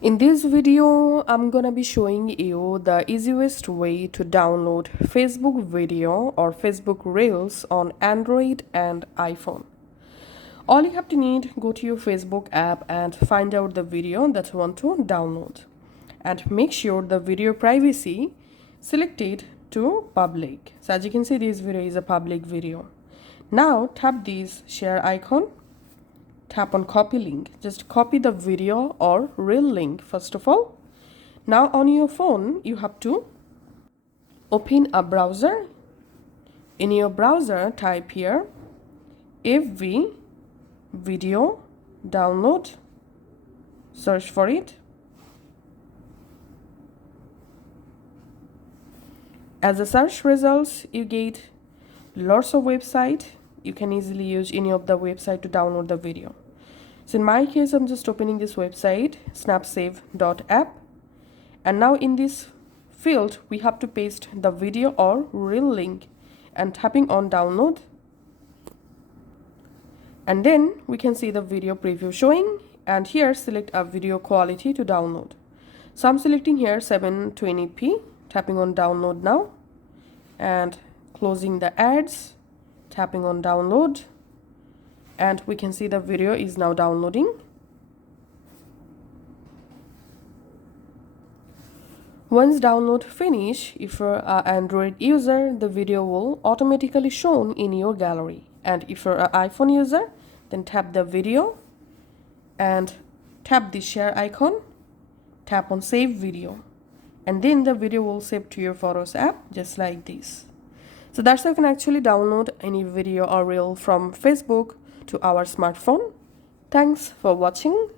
In this video, I'm gonna be showing you the easiest way to download Facebook video or Facebook Reels on Android and iPhone. All you have to need, go to your Facebook app and find out the video that you want to download. And make sure the video privacy selected to public. So as you can see, this video is a public video. Now tap this share icon. Tap on copy link. Just copy the video or reel link first of all. Now on your phone, you have to open a browser. In your browser, type here FV video download. Search for it. As the search results, you get lots of website. You can easily use any of the website to download the video. So in my case, I'm just opening this website, snapsave.app. And now in this field, we have to paste the video or reel link and tapping on download. And then we can see the video preview showing, and here select a video quality to download. So I'm selecting here 720p, tapping on download now and closing the ads, tapping on download, and we can see the video is now downloading. Once download finish, if you're an Android user, the video will automatically shown in your gallery, and if you're an iPhone user, then tap the video and tap the share icon, tap on save video, and then the video will save to your Photos app just like this. So that's how you can actually download any video or reel from Facebook to our smartphone. Thanks for watching.